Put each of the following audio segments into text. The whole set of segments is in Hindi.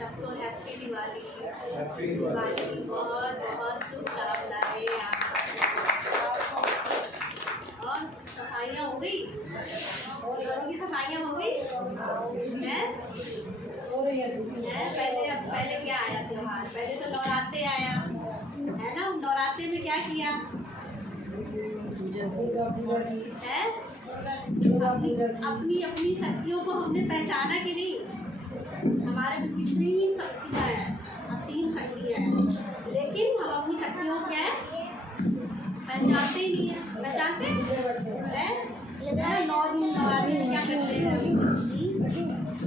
सबको हैप्पी दिवाली। दिवाली की बहुत बहुत शुभकामनाएं। और सफाइयाँ हो गई, घरों की सफाइयाँ हो गई हैं? पहले क्या आया त्योहार? पहले तो नवरात्रे आया है ना। नवरात्रे में क्या किया है? अपनी अपनी शक्तियों को हमने पहचाना कि नहीं? हमारे में कितनी शक्तियाँ हैं, असीम शक्तियाँ हैं, लेकिन हम अपनी शक्तियों को क्या है पहचानते ही नहीं है। पहचानते हैं 9 दिन नवरात्रि में क्या करते हैं?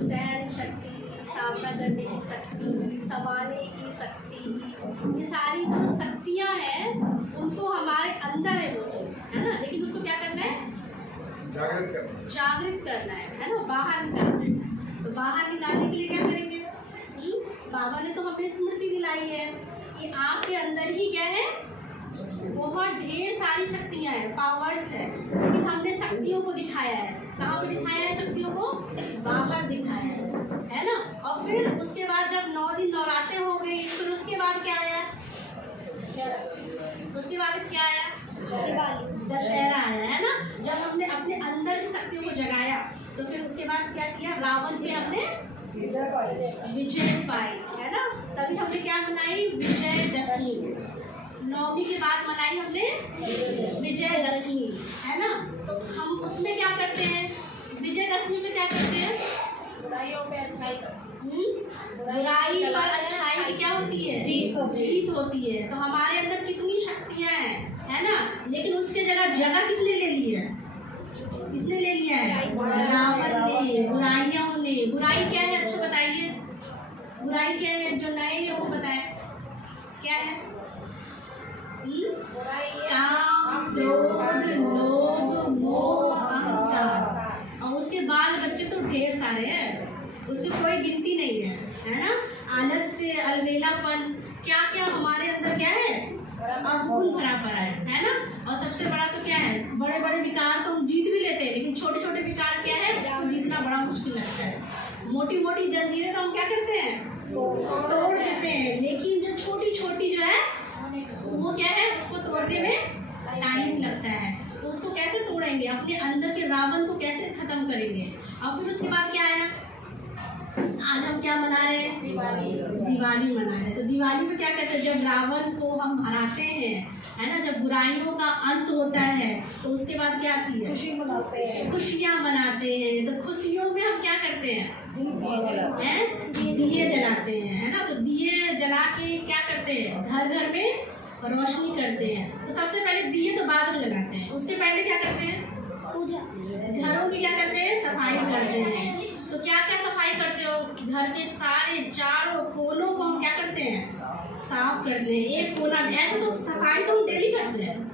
सहन शक्ति, सामना करने की शक्ति, संभालने की शक्ति, ये सारी जो शक्तियाँ हैं उनको हमारे अंदर है वो चीज़, है ना। लेकिन उसको क्या करना है? जागृत करना है ना, बाहर निकालना है। तो बाहर निकालने के लिए क्या करेंगे? बाबा ने तो हमें स्मृति दिलाई है कि आपके अंदर ही क्या है, बहुत ढेर सारी शक्तियाँ हैं, पावर्स है, लेकिन हमने शक्तियों को दिखाया है। कहाँ पे दिखाया है शक्तियों को? बाहर दिखाया है ना। और फिर उसके बाद जब 9 दिन नवरात्रे हो गई, फिर उसके बाद क्या आया? उसके बाद क्या आया? दशहरा आया, है ना। जब हमने अपने अंदर की शक्तियों को जगाया तो फिर उसके बाद क्या किया? रावण पे हमने विजय पाई, है ना। तभी हमने क्या मनाई? विजयदशमी। 9वीं के बाद मनाई हमने विजयदशमी, है ना। तो हम उसमें क्या करते हैं? विजयदशमी में क्या करते हैं? बुराइयों पे अच्छाई, बुराई पर अच्छाई की क्या होती है? जीत होती है। तो हमारे अंदर कितनी शक्तियाँ हैं, है ना। लेकिन उसके जगह किसने ले ली है? किसने ले लिया है? रावण ने, बुराइयों ने। बुराई क्या है? अच्छा बताइए, बुराई क्या है? जो नए हैं वो बताए क्या है? काम, क्रोध, लोभ, मोह, अहंकार। और उसके बाल बच्चे तो ढेर सारे हैं, उसकी कोई गिनती नहीं है ना। आलस्य, अलबेलापन, क्या क्या हमारे अंदर क्या है? अवगुण भरा पड़ा है ना। और सबसे बड़ा तो क्या है? बड़े बड़े विकार तो हम जीत भी लेते हैं, लेकिन छोटे छोटे विकार क्या है? तो जीतना बड़ा मुश्किल लगता है। मोटी मोटी जंजीरें तो हम क्या करते हैं? तोड़ देते हैं, लेकिन जो छोटी छोटी जो है वो क्या है? उसको तोड़ने में टाइम लगता है। तो उसको कैसे तोड़ेंगे? अपने अंदर के रावण को कैसे खत्म करेंगे? और फिर उसके बाद क्या आया? आज हम क्या मना रहे हैं? दिवाली मना रहे हैं। तो दिवाली में क्या करते हैं? जब रावण को हम हराते हैं, है ना, जब बुराइयों का अंत होता है, तो उसके बाद क्या किया? खुशी मनाते हैं, खुशियाँ मनाते हैं। तो खुशियों में हम क्या करते हैं? दिए जलाते हैं, है ना। तो दिए जला के क्या करते हैं? घर घर में रोशनी करते हैं। तो सबसे पहले दिए तो बाद में जलाते हैं, उसके पहले क्या करते हैं? पूजा। घरों की क्या करते हैं? सफाई करते हैं। तो क्या क्या सफाई करते हो? घर के सारे चारों कोनों को हम क्या करते हैं? साफ करते हैं। एक कोना ऐसे तो सफाई तो हम डेली करते हैं ना।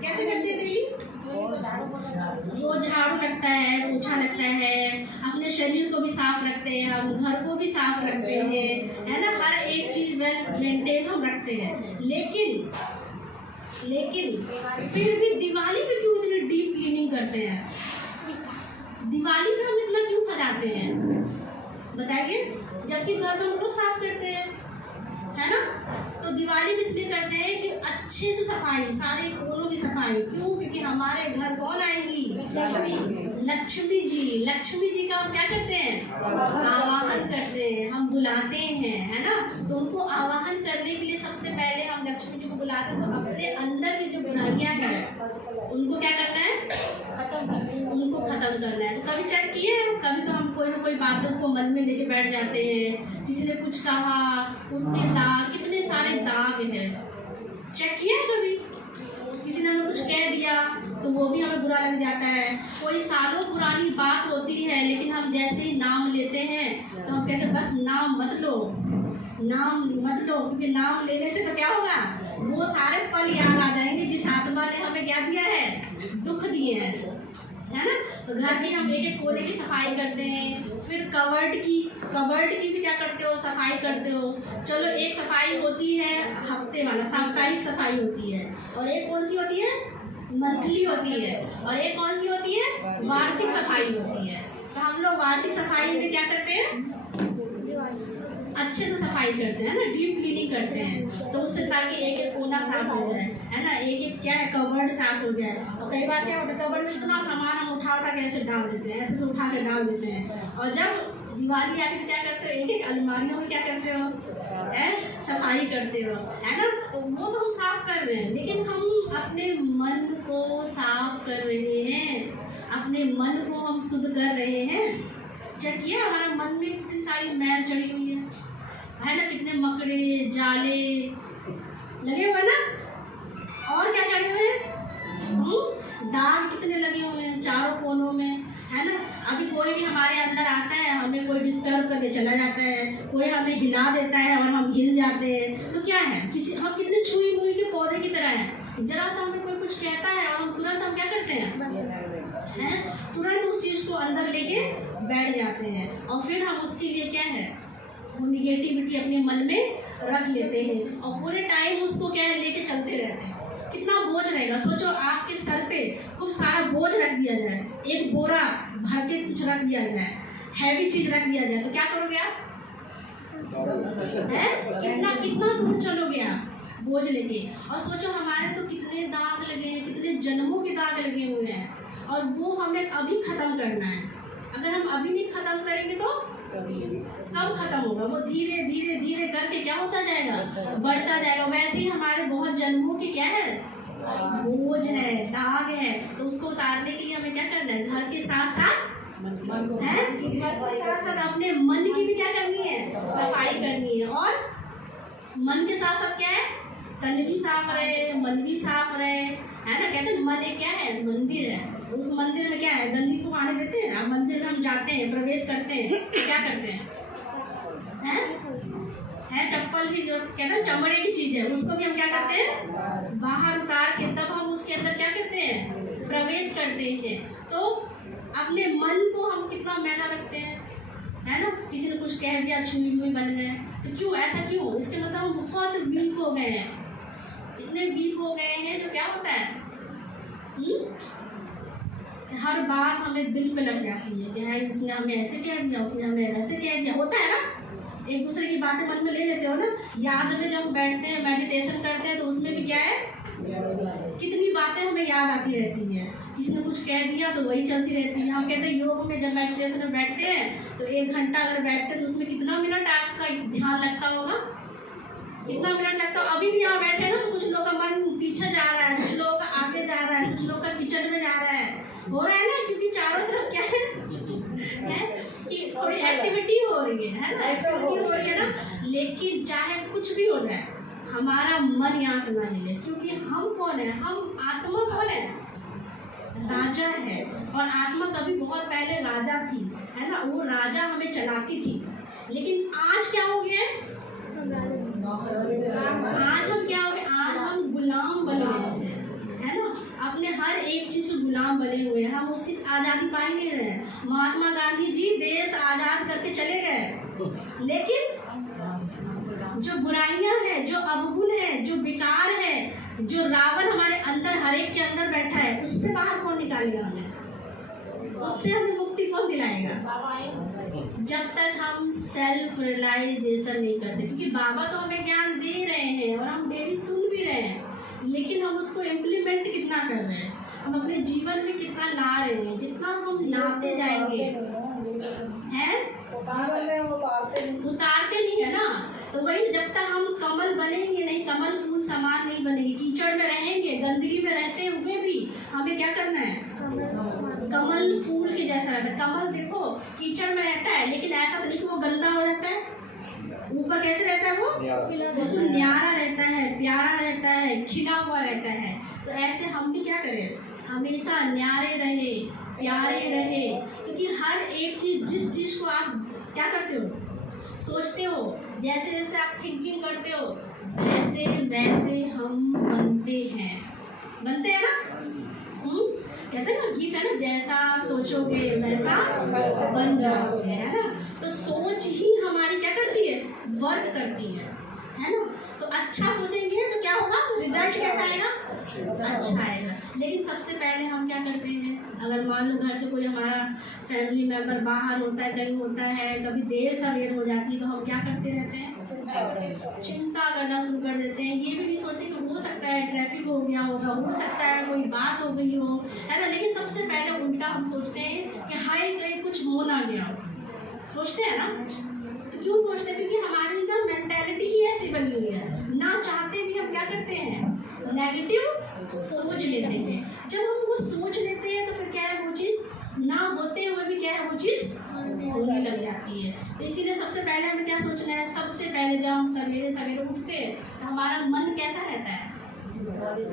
कैसे करते हैं डेली? रोज झाड़ू लगता है, पोछा लगता है, अपने शरीर को भी साफ रखते हैं, हम घर को भी साफ रखते हैं, है ना। हर एक चीज वेल मेंटेन हम रखते हैं। लेकिन फिर भी दिवाली पे क्यों इतनी डीप क्लीनिंग करते हैं? दिवाली पे हम इतना क्यों सजाते हैं बताइए? जबकि घर तो हम लोग साफ करते हैं, है ना। तो दिवाली भी इसलिए करते हैं कि अच्छे से सफाई, सारे कोनों की सफाई। क्यों? क्योंकि हमारे घर कौन आएंगी? लक्ष्मी जी का हम क्या करते हैं? आवाहन करते हैं, हम बुलाते हैं, है ना। तो उनको आवाहन करने के लिए सबसे पहले हम लक्ष्मी जी को बुलाते हैं। तो अपने अंदर की जो बुराइयां हैं उनको क्या करना है? उनको खत्म करना है। तो कभी चेक किए? कभी तो हम कोई ना कोई बातों को मन में लेके बैठ जाते हैं। किसी ने कुछ कहा, उसके दाग, कितने सारे दाग हैं। चेक किया कभी? किसी ने हमें कुछ कह दिया तो वो भी हमें बुरा लग जाता है। कोई सालों पुरानी बात होती है, लेकिन हम जैसे ही नाम लेते हैं तो हम कहते हैं बस बस नाम मत लो, नाम मत लो, क्योंकि नाम लेने से तो क्या होगा, वो सारे पल याद आ जाएंगे जिस आत्मा ने हमें क्या दिया है, दुख दिए हैं, है ना। तो घर की हम एक एक कोने की सफाई करते हैं, फिर कवर्ड की भी क्या करते हो, सफाई करते हो। चलो एक सफाई होती है हफ्ते वाला, साप्ताहिक सफाई होती है, और एक कौन सी होती है, मंथली होती है, और एक कौन सी होती है, वार्षिक सफाई होती है। तो हम लोग वार्षिक सफाई में क्या करते हैं, अच्छे से सफाई करते हैं ना, डीप क्लीनिंग करते हैं, तो उससे ताकि एक एक कोना साफ हो जाए, है ना, एक एक क्या है कवर्ड साफ हो जाए। और कई बार क्या होता है, कवर्ड में इतना सामान हम उठा के ऐसे डाल देते हैं, ऐसे से उठा के डाल देते हैं, और जब दिवाली आती तो क्या करते हो, एक एक अलमारियों में क्या करते हो, सफाई करते हो, है ना। तो वो तो हम साफ कर रहे हैं, लेकिन हम अपने मन को साफ कर रहे हैं, अपने मन को हम शुद्ध कर रहे हैं। चेक किया हमारे मन में कितनी सारी मैल चढ़ी हुई है ना, कितने मकड़े जाले लगे हुए ना, और क्या चढ़े हुए हैं, दाग कितने लगे हुए हैं चारों कोनों में, है ना। अभी कोई भी हमारे अंदर आता है, हमें कोई डिस्टर्ब करके चला जाता है, कोई हमें हिला देता है और हम हिल जाते हैं, तो क्या है, हम कितने छुई मुई के पौधे की तरह हैं। जरा सा हमें कोई कुछ कहता है और हम तुरंत क्या करते हैं, तुरंत उस चीज़ को अंदर लेके बैठ जाते हैं, और फिर हम उसके लिए क्या है, वो निगेटिविटी अपने मन में रख लेते हैं, और पूरे टाइम उसको क्या है लेके चलते रहते हैं। कितना बोझ रहेगा, सोचो आपके सर पे खूब सारा बोझ रख दिया जाए, एक बोरा भर के कुछ रख दिया जाए, हैवी चीज रख दिया जाए, तो क्या करोगे आप, कितना कितना दूर चलोगे आप बोझ लेके। और सोचो हमारे तो कितने दाग लगे हैं, कितने जन्मों के दाग लगे हुए हैं, और वो हमें अभी खत्म करना है। अगर हम अभी नहीं खत्म करेंगे तो कब खत्म होगा, वो धीरे धीरे धीरे करके क्या होता जाएगा, बढ़ता जाएगा। वैसे ही हमारे बहुत जन्मों के क्या है, बोझ है, दाग है, तो उसको उतारने के लिए हमें क्या करना है, घर के साथ साथ अपने मन की भी क्या करनी है, सफाई करनी है। और मन के साथ साथ क्या है, तन भी साफ रहे, मन भी साफ रहे, है ना। कहते हैं मन एक क्या है, मंदिर है, तो उस मंदिर में क्या है, गंदगी को आने देते हैं। अब मंदिर में हम जाते हैं, प्रवेश करते हैं, क्या करते हैं, चप्पल भी जो कहते हैं चमड़े की चीज है, उसको भी हम क्या करते हैं, बाहर उतार के तब हम उसके अंदर क्या करते हैं, प्रवेश करते हैं। तो अपने मन को हम कितना मैला रखते हैं, है ना। किसी ने कुछ कह दिया, छुई हुई बन गए, तो क्यों ऐसा क्यों, इसके मतलब हम बहुत वीक हो गए हैं, इतने वीक हो गए हैं। जो क्या होता है, हर बात हमें दिल पे लग जाती है कि है इसने हमें ऐसे कह दिया, उसने हमें वैसे कह दिया, होता है ना। एक दूसरे की बातें मन में ले लेते हो ना। याद में जब बैठते हैं, मेडिटेशन करते हैं, तो उसमें भी क्या है, कितनी बातें हमें याद आती रहती है। किसी ने कुछ कह दिया तो वही चलती रहती है। हम कहते हैं योग में जब मेडिटेशन में बैठते हैं तो 1 घंटा अगर बैठते हैं तो उसमें कितना मिनट आपका ध्यान लगता होगा, कितना मिनट लगता है। अभी भी यहाँ बैठे हैं ना, तो कुछ लोग का मन पीछे जा रहा है, कुछ लोग का आगे जा रहा है, कुछ लोग का किचन में जा रहा है, हो रहा है ना, क्योंकि चारों तरफ क्या है कि थोड़ी एक्टिविटी हो रही है ना, एक्टिविटी हो रही है ना। लेकिन चाहे कुछ भी हो जाए, हमारा मन यहाँ से ना हिले, क्योंकि हम कौन है, हम आत्मा कौन है, राजा है। और आत्मा कभी बहुत पहले राजा थी, है ना, वो राजा हमें चलाती थी। लेकिन आज क्या हो गया, आज हम क्या हो गए, आज हम गुलाम बन गए हैं, है ना। अपने हर एक चीज के गुलाम बने हुए हैं, हम उस चीज आज़ादी पा ही नहीं रहे। महात्मा गांधी जी देश आज़ाद करके चले गए, लेकिन जो बुराइयां हैं, जो अवगुण है, जो विकार है, जो रावण हमारे अंदर हर एक के अंदर बैठा है, उससे बाहर कौन निकालेगा हमें, उससे हमें मुक्ति कौन दिलाएगा, जब तक हम सेल्फ रियलाइजेशन नहीं करते। क्योंकि बाबा तो हमें ज्ञान दे रहे हैं और हम डेली सुन भी रहे हैं, लेकिन हम उसको इम्प्लीमेंट कितना कर रहे हैं, हम अपने जीवन में कितना ला रहे हैं। जितना हम लाते जाएंगे हैं, उतारते नहीं है ना। तो वही, जब तक हम कमल बनेंगे नहीं, कमल फूल समान नहीं बनेंगे, कीचड़ में रहेंगे, गंदगी में रहते हुए भी हमें क्या करना है, कमल फूल के जैसा रहता है। कमल देखो कीचड़ में रहता है, लेकिन ऐसा तो नहीं कि वो गंदा हो जाता है, ऊपर कैसे रहता है, वो बिल्कुल न्यारा रहता है, प्यारा रहता है, खिला हुआ रहता है। तो ऐसे हम भी क्या करें, हमेशा न्यारे रहे, प्यारे रहे। क्योंकि हर एक चीज, जिस चीज को आप क्या करते हो, सोचते हो, जैसे जैसे आप थिंकिंग करते हो, वैसे वैसे हम बनते हैं ना। कहते हैं ना, गीत है ना, जैसा सोचोगे वैसा बन जाओगे, है ना। तो सोच ही हमारी क्या करती है, वर्क करती है ना। तो अच्छा सोचेंगे तो क्या होगा, रिजल्ट कैसा आएगा, अच्छा आएगा। लेकिन सबसे पहले हम क्या करते हैं, अगर मान लो घर से कोई हमारा फैमिली मेम्बर बाहर होता है, कहीं होता है, कभी देर सवेर हो जाती है, तो हम क्या करते रहते हैं, चिंता करना शुरू कर देते हैं। ये भी नहीं सोचते कि हो सकता है ट्रैफिक हो गया होगा, हो सकता है कोई बात हो गई हो, है ना। लेकिन सबसे पहले उल्टा हम सोचते हैं कि हाय कहीं कुछ हो ना गया हो, सोचते हैं ना। तो क्यों सोचते हैं, क्योंकि हमारी ना मेंटालिटी ही ऐसी बनी हुई है, ना चाहते भी हम क्या करते हैं, नेगेटिव सोच लेते हैं। जब हम वो सोच लेते हैं तो फिर क्या है, वो चीज़ ना होते हुए भी क्या है, वो चीज़ होने लग जाती है। तो इसीलिए सबसे पहले हमें क्या सोचना है, सबसे पहले जब हम सवेरे सवेरे उठते हैं तो हमारा मन कैसा रहता है,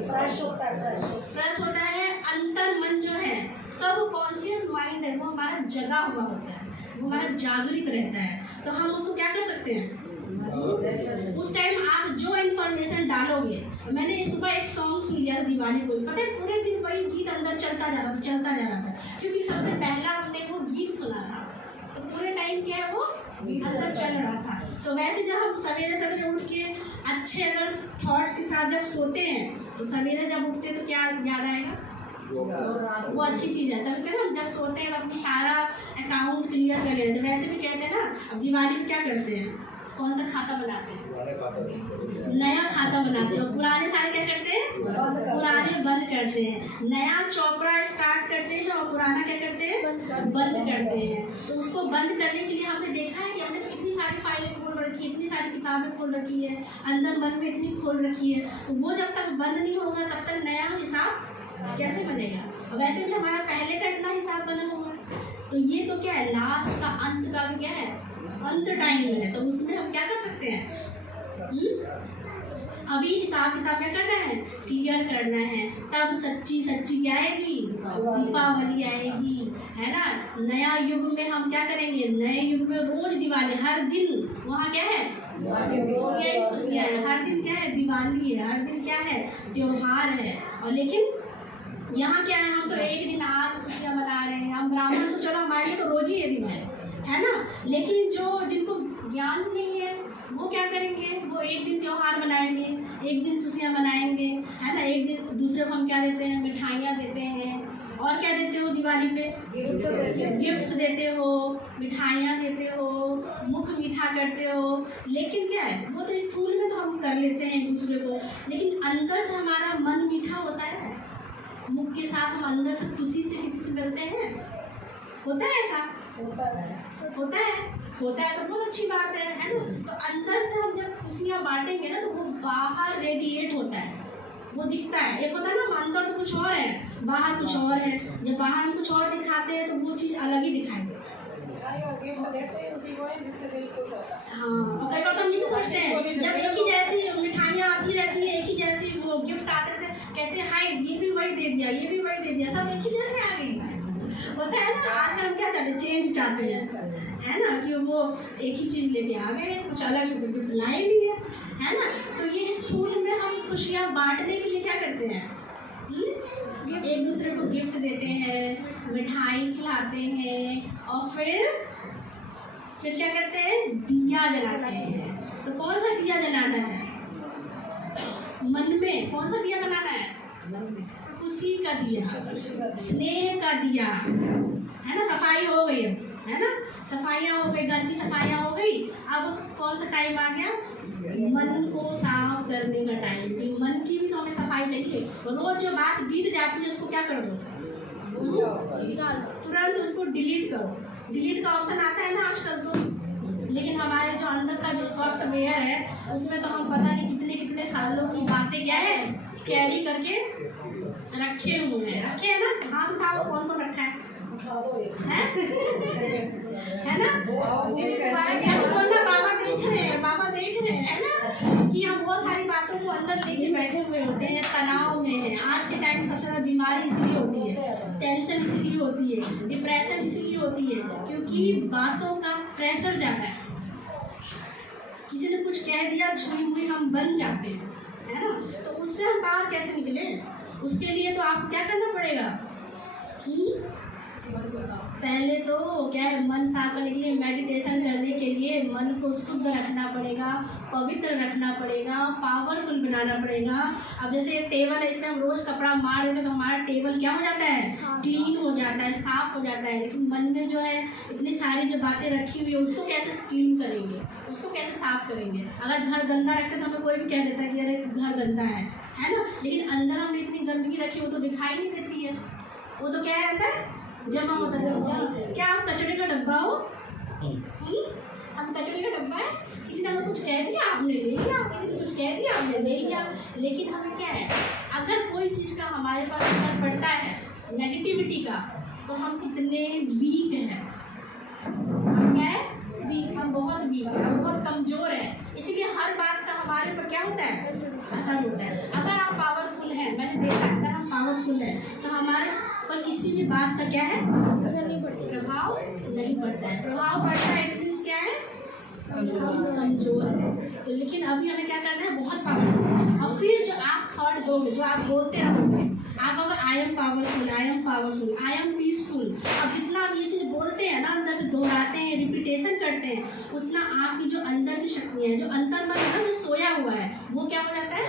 फ्रेश होता है। अंतर मन जो है, सब कॉन्शियस माइंड है, वो हमारा जगा हुआ होता है, वो हमारा जागृत रहता है। तो हम उसको क्या कर सकते हैं, उस टाइम आप जो इन्फॉर्मेशन डालोगे। मैंने इस सुबह एक सॉन्ग सुन लिया दिवाली को, पता है पूरे दिन वही गीत अंदर चलता जा रहा था, क्योंकि सबसे पहला हमने वो गीत सुना था, तो पूरे टाइम क्या है वो अंदर चल रहा था। तो वैसे जब हम सवेरे सवेरे उठ के अच्छे अगर थॉट्स के साथ जब सोते हैं, तो सवेरे जब उठते हैं तो क्या याद आएगा, वो अच्छी चीज़ है। तब कहते हैं हम जब सोते हैं अपनी सारा अकाउंट क्लियर कर लेते हैं। वैसे भी कहते हैं ना, अब दिवाली में क्या करते हैं, कौन सा खाता बनाते हैं, नया खाता बनाते हैं। पुराने सारे क्या करते हैं, पुराने बंद करते हैं, नया चौपड़ा स्टार्ट करते हैं और पुराना क्या करते हैं, बंद करते हैं। तो उसको बंद करने के लिए हमने देखा है कि हमने तो इतनी सारी फाइलें खोल रखी है, इतनी सारी किताबें खोल रखी है, अंदर मन में इतनी खोल रखी है, तो वो जब तक बंद नहीं होगा तब तक नया हिसाब कैसे बनेगा। और वैसे भी हमारा पहले का इतना हिसाब बना हुआ है, तो ये तो क्या है, लास्ट का अंत का भी क्या है, अंत टाइम है। तो उसमें हम क्या कर सकते हैं, अभी हिसाब किताब क्या करना है, क्लियर करना है। तब सच्ची क्या आएगी, दीपावली आएगी, है ना। नया युग में हम क्या करेंगे, नए युग में रोज दिवाली, हर दिन वहाँ क्या है, खुशियाँ है, हर दिन क्या है, दिवाली है, हर दिन क्या है, त्योहार है। और लेकिन यहाँ क्या है, हम तो एक दिन आज खुशियाँ मना रहे हैं, हम ब्राह्मण तो चलो हमारे लिए तो रोज ही ये दिन है ना। लेकिन जिनको ज्ञान नहीं है वो क्या करेंगे, वो एक दिन त्योहार मनाएंगे, एक दिन खुशियाँ मनाएंगे, है ना। एक दिन दूसरे को हम क्या देते हैं, मिठाइयाँ देते हैं, और क्या देते हो दिवाली पे, गिफ्ट्स देते हो, मिठाइयाँ देते हो, मुख मीठा करते हो। लेकिन क्या है, वो तो स्थूल में तो हम कर लेते हैं एक दूसरे को, लेकिन अंदर से हमारा मन मीठा होता है, मुख के साथ हम अंदर से खुशी से किसी से मिलते हैं, होता है ऐसा, होता है तो बहुत अच्छी बात है ना। तो अंदर से हम जब खुशियाँ बांटेंगे ना, तो वो बाहर रेडिएट होता है, वो दिखता है। एक होता है ना, अंदर तो कुछ और है, बाहर कुछ और है। जब बाहर हम कुछ और दिखाते हैं तो वो चीज़ अलग ही दिखाई देती है। हाँ, और कई बार तो हम ये भी सोचते हैं, जब एक ही जैसी मिठाइयाँ आती रहती है, एक ही जैसी वो गिफ्ट आते थे, कहते हैं हाय ये भी वही दे दिया, ये भी वही दे दिया, सब एक ही जैसे आ गई। होता है ना, आजकल हम क्या चाहते हैं, चेंज चाहते हैं, है ना, कि वो एक ही चीज़ लेके आ गए, कुछ अलग से तो गिफ्ट लाए नहीं है ना। तो ये स्थूल में हम खुशियाँ बांटने के लिए क्या करते हैं, एक दूसरे को गिफ्ट देते हैं, मिठाई खिलाते हैं, और फिर क्या करते हैं, दिया जलाते हैं। तो कौन सा दिया जलाना है, मन में कौन सा दिया जलाना है, खुशी का दिया, स्नेह का दिया, है ना। सफाई हो गई है ना, सफाइयाँ हो गई, घर की सफाइयाँ हो गई। अब कौन सा टाइम आ गया, मन को साफ करने का टाइम। मन की भी तो हमें सफाई चाहिए। रोज जो बात बीत जाती है उसको क्या कर दो, तुरंत उसको डिलीट करो। डिलीट का ऑप्शन आता है ना आजकल तो, लेकिन हमारे जो अंदर का जो सॉफ्टवेयर है उसमें तो हम पता नहीं कितने सालों की बातें क्या है कैरी करके रखे हुए हैं, रखे हैं ना। हाथ उठाओ, कौन कौन रखा है ना। सच बोलना, बाबा देख रहे हैं, है ना, कि हम बहुत सारी बातों को अंदर लेके बैठे हुए होते हैं, तनाव में है। आज के टाइम में सबसे ज़्यादा बीमारी इसलिए होती है, टेंशन इसीलिए होती है, डिप्रेशन इसीलिए होती है, क्योंकि बातों का प्रेशर ज़्यादा है। कह दिया छुई हुई हम बन जाते हैं, है ना। तो उससे हम बाहर कैसे निकले? उसके लिए तो आपको क्या करना पड़ेगा? पहले तो क्या है, मन साफ करने के लिए, मेडिटेशन करने के लिए मन को शुद्ध रखना पड़ेगा, पवित्र रखना पड़ेगा, पावरफुल बनाना पड़ेगा। अब जैसे ये टेबल है, इसमें हम रोज कपड़ा मार देते हैं तो हमारा टेबल क्या हो जाता है? क्लीन हो जाता है, साफ हो जाता है। लेकिन मन में जो है इतनी सारी जो बातें रखी हुई है उसको कैसे क्लीन करेंगे, उसको कैसे साफ करेंगे? अगर घर गंदा रखते तो हमें कोई भी कह देता है कि अरे घर गंदा है ना। लेकिन अंदर हमने इतनी गंदगी रखी वो तो दिखाई नहीं देती है, वो तो क्या है अंदर जमा होता है। क्या आप कचरे का डब्बा हो? हम कचरे का डब्बा है। किसी ने हमें कुछ कह दिया आपने ले लिया, किसी ने कुछ कह दिया आपने ले लिया। लेकिन हमें क्या है, अगर कोई चीज़ का हमारे पास असर पड़ता है नेगेटिविटी का, तो हम कितने वीक हैं। क्या है? वीक। हम बहुत वीक हैं, हम बहुत कमज़ोर हैं। इसीलिए हर बात का हमारे ऊपर क्या होता है? असर होता है। अगर आप पावरफुल हैं, मैंने देखा अगर हम पावरफुल हैं तो हमारे पर किसी भी बात का क्या है? प्रभाव नहीं पड़ता है। प्रभाव पड़ता है इट मीन्स क्या है? हम कमजोर है। तो लेकिन अभी हमें क्या करना है? बहुत पावरफुल। और फिर जो आप थॉट दोगे, जो आप बोलते रहोगे, आप अगर I am powerful, I am powerful, I am peaceful, अब जितना आप ये चीज़ बोलते हैं ना, अंदर से दोहराते हैं, रिपीटेशन करते हैं, उतना आपकी जो अंदर की शक्ति है, जो अंतर्मन है ना, जो सोया हुआ है, वो क्या हो जाता है?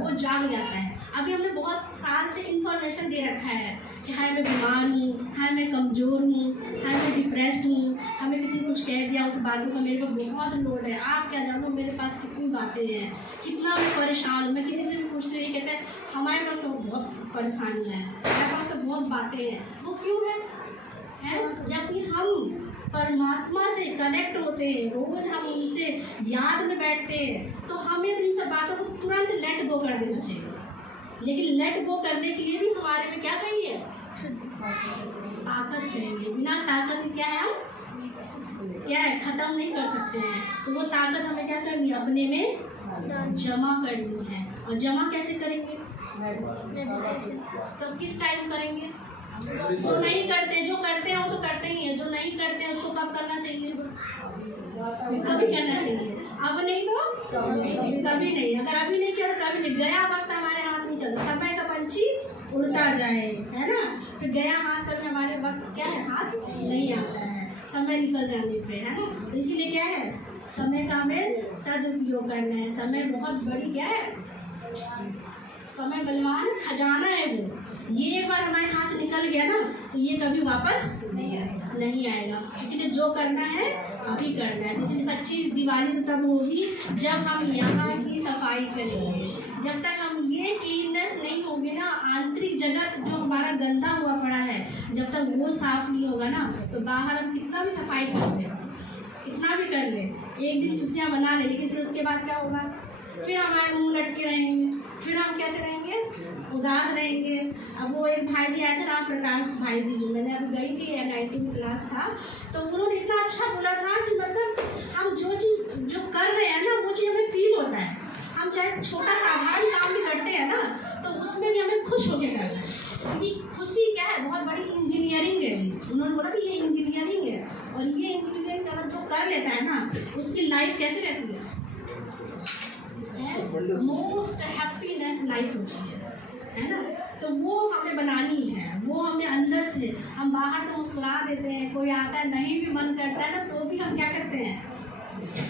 वो जाग जाता है। अभी हमने बहुत साल से इन्फॉर्मेशन दे रखा है कि हाय मैं बीमार हूँ, हाय मैं कमज़ोर हूँ, हाय मैं डिप्रेस्ड हूँ, हमें किसी ने कुछ कह दिया, उस बातों का मेरे पर बहुत लोड है। आप क्या जानो मेरे पास कितनी बातें हैं, कितना मैं परेशान हूँ। मैं किसी से भी पूछते नहीं, कहते हैं हमारे पास तो बहुत परेशानियाँ हैं, हमारे पास तो बहुत बातें हैं। वो क्यों है? जबकि हम परमात्मा से कनेक्ट होते हैं, रोज हम उनसे याद में बैठते हैं, तो हमें तो इन सब बातों को तुरंत लेट गो कर देना चाहिए। लेकिन लेट गो करने के लिए भी हमारे में क्या चाहिए? ताकत चाहिए। बिना ताकत के क्या है, हम क्या है, खत्म नहीं कर सकते हैं। तो वो ताकत हमें क्या करनी है? अपने में जमा करनी है। और जमा कैसे करेंगे? तो किस टाइम करेंगे? जो नहीं करते, जो करते हैं वो तो करते ही हैं, जो नहीं करते हैं उसको कब करना चाहिए? कभी करना चाहिए। अब नहीं तो कभी नहीं। अगर अभी नहीं किया तो कभी नहीं। गया वक्त हमारे हाथ नहीं चलता। समय का पंछी उड़ता जाए, है ना। फिर गया हाथ कभी हमारे वक्त क्या है, हाथ नहीं आता है समय निकल जाने पे, है ना। तो इसीलिए क्या है, समय का हमें सदुपयोग करना है। समय बहुत बड़ी क्या है, समय बलवान खजाना है। वो ये एक बार हमारे हाथ से निकल गया ना तो ये कभी वापस नहीं आएगा। इसीलिए जो करना है अभी करना है। इसलिए सच्ची दिवाली तो तब होगी जब हम यहाँ की सफाई करेंगे। जब तक हम ये क्लीननेस नहीं होगी ना, आंतरिक जगत जो हमारा गंदा हुआ पड़ा है, जब तक वो साफ नहीं होगा ना, तो बाहर हम कितना भी सफाई कर ले, कितना भी कर ले, एक दिन खुशियाँ मना ले, लेकिन फिर उसके बाद क्या होगा? फिर हमारे मुंह लटके रहेंगे, फिर हम कैसे रहेंगे? उदास रहेंगे। अब वो एक भाई जी आए थे, राम प्रकाश भाई जी, जो मैंने अभी गई थी, 19वीं क्लास था, तो उन्होंने इतना अच्छा बोला था कि मतलब हम जो चीज़ जो कर रहे हैं ना, वो चीज़ हमें फील होता है। हम चाहे छोटा साधारण काम भी करते हैं ना, तो उसमें भी हमें खुश होकर करना है। क्योंकि खुशी क्या है, बहुत बड़ी इंजीनियरिंग है। उन्होंने बोला था ये इंजीनियरिंग है, और ये इंजीनियरिंग अगर जो कर लेता है ना, उसकी लाइफ कैसी रहती है? मोस्ट हैप्पीनेस लाइफ होती है ना। तो वो हमें बनानी है, वो हमें अंदर से। हम बाहर तो मुस्कुरा देते हैं, कोई आता है नहीं भी मन करता है ना, तो भी हम क्या करते हैं?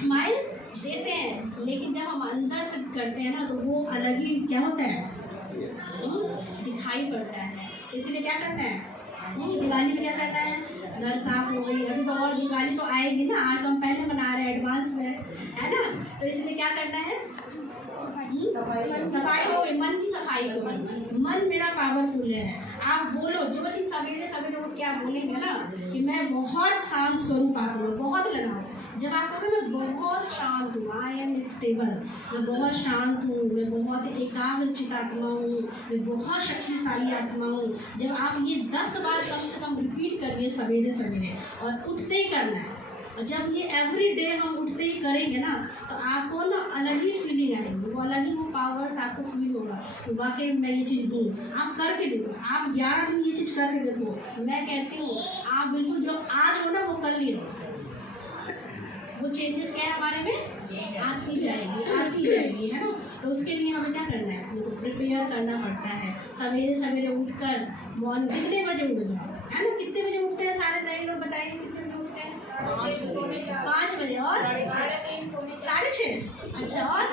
स्माइल देते हैं। लेकिन जब हम अंदर से करते हैं ना, तो वो अलग ही क्या होता है, दिखाई पड़ता है। इसलिए क्या करना है, दिवाली में क्या करना है? घर साफ हो गई, अभी तो और दिवाली तो आएगी ना, आज तो हम पहले मना रहे हैं एडवांस में, है ना। तो इसलिए क्या करना है? सफाई हो गई, मन की सफाई हो गई। मन मेरा पावरफुल है। आप बोलो जो चीज़ सवेरे सवेरे उठ के आप बोलेंगे ना कि मैं बहुत शांत स्वरूप आत्मा हूँ, बहुत लगाओ। जब आप कहोगे मैं बहुत शांत हूँ, आई एम स्टेबल, मैं बहुत शांत हूँ, मैं बहुत एकाग्रचित आत्मा हूँ, मैं बहुत शक्तिशाली आत्मा हूँ, जब आप ये 10 बार कम से कम रिपीट करिए सवेरे सवेरे, और उठते ही करना है। और जब ये एवरी डे हम उठते ही करेंगे ना, तो आपको ना अलग ही फीलिंग आएगी, वो अलग ही वो पावर्स आपको फील होगा कि वाकई मैं ये चीज़ हूँ। आप करके देखो, आप 11 दिन ये चीज़ करके देखो। मैं कहती हूँ आप बिल्कुल जो आज हो ना वो कल ही हो, वो चेंजेस क्या है हमारे में आती जाएगी, है ना। तो उसके लिए हमें क्या करना है, हमको प्रिपेयर करना पड़ता है। सवेरे सवेरे उठकर मॉर्निंग कितने बजे उठ जाओ, है ना। कितने बजे उठते हैं सारे नए लोग, बताइए कितने बजे उठते हैं? 5 बजे और 6:30। अच्छा, और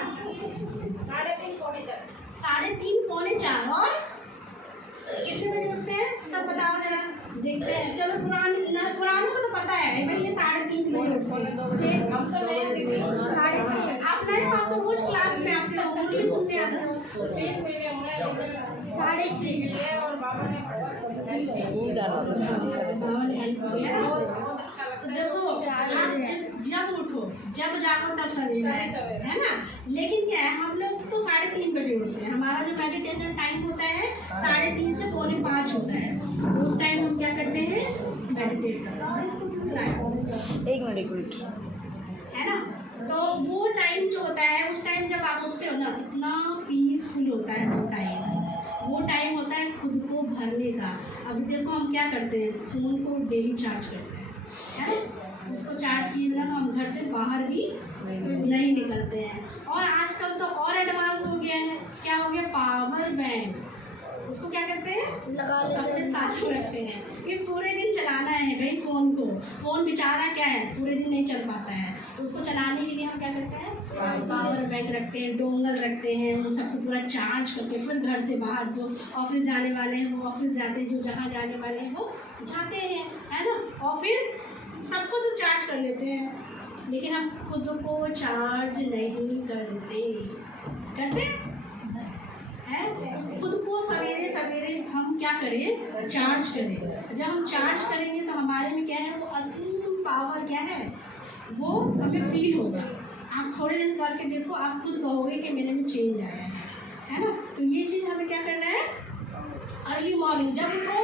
3:30 पौने 4 और कितने बजे उठते हैं? सब बताओ जरा, देखते हैं। चलो पुरानों को तो पता है भाई, ये 3:30 बजे उठते हैं। आप नए हो, आप तो रोज क्लास में आते हो, मुरली सुनने आते हो। 6:30 बाबा ने हेल्प किया। तो देखो, आप जब उठो, जब जागो तब सवेरा है ना। लेकिन क्या है, हम लोग तो 3:30 बजे उठते हैं। हमारा जो मेडिटेशन टाइम होता है 3:30 से 4:45 होता है। तो उस टाइम हम क्या करते हैं, मेडिटेट करते हैं। और इसको क्यों बुलाएं? एक मिनट है ना। तो वो टाइम जो होता है, उस टाइम जब आप उठते हो ना, इतना पीसफुल होता है वो टाइम होता है खुद को भरने का। अभी देखो हम क्या करते हैं, फ़ोन को डेली चार्ज करते हैं, है ना। उसको चार्ज किए बिना तो हम घर से बाहर भी नहीं निकलते हैं। और आजकल तो और एडवांस हो गया है, क्या हो गया, पावर बैंक। उसको क्या करते हैं, अपने साथ रखते हैं कि पूरे दिन चलाना है भाई फ़ोन को। फ़ोन बेचारा क्या है, पूरे दिन नहीं चल पाता है, तो उसको चलाने के लिए हम क्या करते हैं, पावर बैंक रखते हैं, डोंगल रखते हैं। उन सबको पूरा चार्ज करके फिर घर से बाहर, जो ऑफिस जाने वाले हैं वो ऑफिस जाते हैं, जो जहाँ जाने वाले हैं वो जाते हैं, है ना। और फिर सबको तो चार्ज कर लेते हैं, लेकिन हम खुद को चार्ज नहीं करते हैं। खुद को सवेरे सवेरे हम क्या करें, चार्ज करें। जब हम चार्ज करेंगे तो हमारे में क्या है, वो असीम पावर क्या है, वो हमें फील होगा। आप थोड़े दिन करके देखो, आप खुद कहोगे कि मेरे में चेंज आया है ना। तो ये चीज़ हमें क्या करना है, अर्ली मॉर्निंग जब उठो,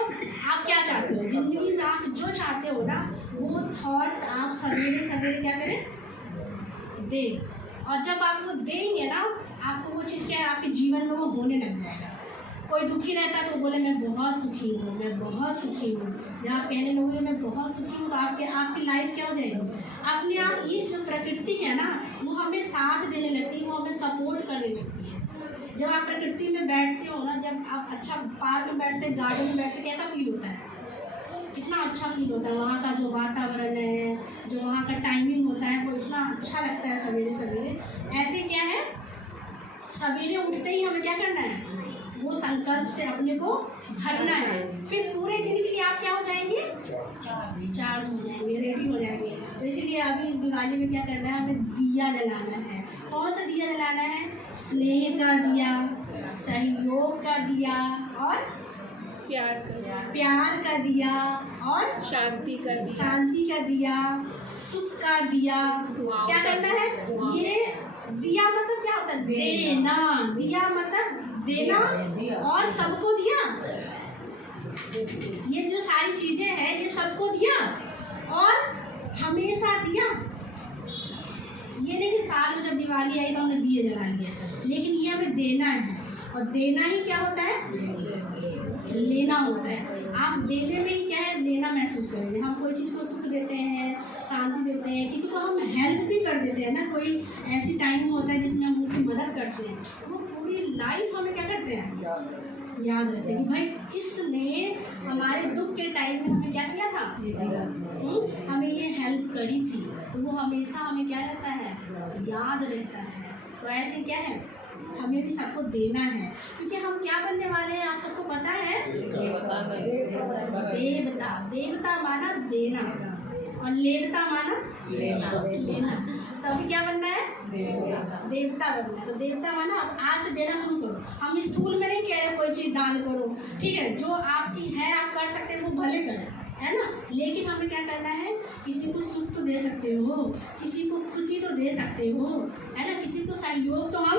आप क्या चाहते हो ज़िंदगी में, आप जो चाहते हो ना, वो थॉट्स आप सवेरे सवेरे क्या करें, दें। और जब आप वो देंगे ना, आपको वो चीज़ क्या है, आपके जीवन में वो होने लग जाएगा। कोई दुखी रहता है तो बोले मैं बहुत सुखी हूँ, मैं बहुत सुखी हूँ। जब आप कहने लगोगे मैं बहुत सुखी हूँ, तो आपकी लाइफ क्या हो जाएगी, अपने आप। ये जो प्रकृति है ना, वो हमें साथ देने लगती है, वो हमें सपोर्ट करने लगती है। जब आप प्रकृति में बैठते हो ना, जब आप अच्छा पार्क में बैठते, गार्डन में बैठते, कैसा फील होता है, कितना अच्छा फील होता है। वहाँ का जो वातावरण है, जो वहाँ का टाइमिंग होता है, वो इतना अच्छा लगता है सवेरे सवेरे। ऐसे क्या है, सवेरे उठते ही हमें क्या करना है, वो संकल्प से अपने को भरना है। फिर पूरे दिन के लिए आप क्या हो जाएंगे, चार्ज हो जाएंगे, रेडी हो जाएंगे। तो इसीलिए अभी इस दिवाली में क्या करना है, हमें दिया जलाना है। कौन सा दिया जलाना है, स्नेह का दिया, सहयोग का दिया, और प्यार का दिया, और शांति का दिया, सुख का दिया। क्या करना है, ये दिया मतलब क्या होता है, देना। दिया मतलब देना, और सबको दिया। ये जो सारी चीजें हैं, ये सबको दिया और हमेशा दिया। ये नहीं कि साल में जब दिवाली आई तो हमने दिए जला लिया, लेकिन ये हमें देना है। और देना ही क्या होता है, लेना होता है। आप देने में ही क्या है, लेना महसूस करेंगे। हम कोई चीज़ को सुख देते हैं, शांति देते हैं, किसी को हम हेल्प भी कर देते हैं ना। कोई ऐसी टाइम होता है जिसमें हम उनकी मदद करते हैं, वो पूरी लाइफ हमें क्या करते हैं, याद रखते हैं कि भाई इसने हमारे दुख के टाइम में हमें क्या किया था, हमें ये हेल्प करी थी। तो वो हमेशा हमें क्या रहता है, याद रहता है। तो ऐसे क्या है, हमें भी सबको देना है, क्योंकि हम क्या बनने वाले हैं, आप सबको पता है, देवता। देवता माना देना, और लेवता माना लेना। तो अभी क्या बनना है, देवता बनना है। तो देवता माना आज से देना शुरू करो। हम स्थूल में नहीं कह रहे कोई चीज़ दान करो, ठीक है, जो आपकी है आप कर सकते हैं वो भले करें, है ना। लेकिन हमें क्या करना है, किसी को सुख तो दे सकते हो, किसी को खुशी तो दे सकते हो, है ना, किसी को सहयोग तो हम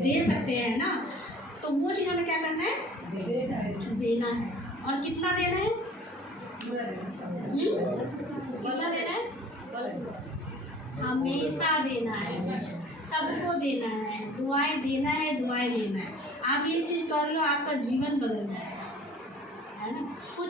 दे सकते हैं ना। तो वो चीज़ हमें क्या करना है, देना है। और कितना देना है, कितना देना है, हमेशा देना है, सबको देना है, दुआएं देना है, दुआएं लेना है। आप ये चीज़ कर लो, आपका जीवन बदल जाएगा, है ना।